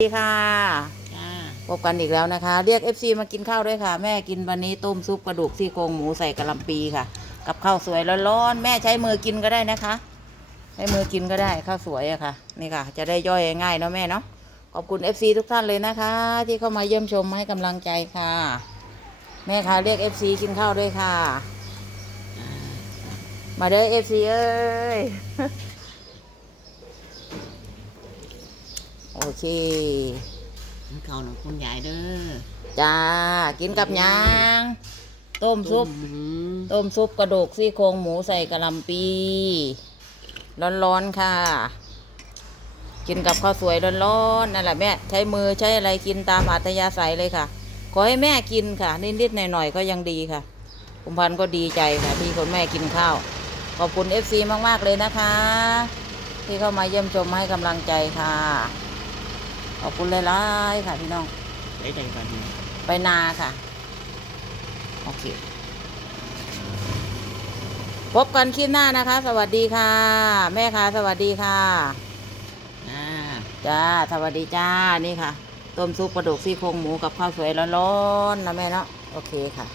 สวัสดีค่ะจ้าพบกันอีกแล้วนะคะ เรียก FC มากินข้าวด้วยค่ะ แม่กินวันนี้ต้มซุปกระดูกซี่โครงหมูใส่กะหล่ำปีค่ะ กับข้าวสวยร้อนๆแม่ใช้มือกินก็ได้นะคะ ใช้มือกินก็ได้ข้าวสวยอะค่ะ นี่ค่ะ จะได้ย่อยง่ายเนาะแม่เนาะขอบคุณ FC ทุกท่านเลยนะคะ ที่เข้ามาเยี่ยมชมให้กำลังใจค่ะ แม่ค่ะเรียก FC กินข้าวด้วยค่ะ มาเด้อ FC เอ้ย โอเคเขาหนูคุณยายเด้อจ้ากินกับหยังต้มซุปหมูต้มซุปกระดูกซี่โครงหมูใส่กะหล่ำปี ร้อนๆค่ะ กินกับข้าวสวยร้อนๆนั่นแหละแม่ใช้มือใช้อะไรกินตามอัธยาศัยเลยค่ะ ขอให้แม่กินค่ะ นิดๆหน่อยๆก็ยังดีค่ะคุณพันธุ์ก็ดีใจค่ะ ที่คนแม่กินข้าว ขอบคุณเอฟซีมากๆเลยนะคะ ที่เข้ามาเยี่ยมชมให้กำลังใจค่ะ ขอบคุณหลายๆค่ะพี่น้อง ได้ใจกันนี้ไปนาค่ะ โอเค พบกันคลิปหน้านะคะ สวัสดีค่ะ แม่ค่ะ สวัสดีค่ะจ้าจ้า สวัสดีจ้า นี่ค่ะ ต้มซุปกระดูกซี่โครงหมูกับข้าวสวยร้อนๆนะแม่เนาะ โอเคค่ะ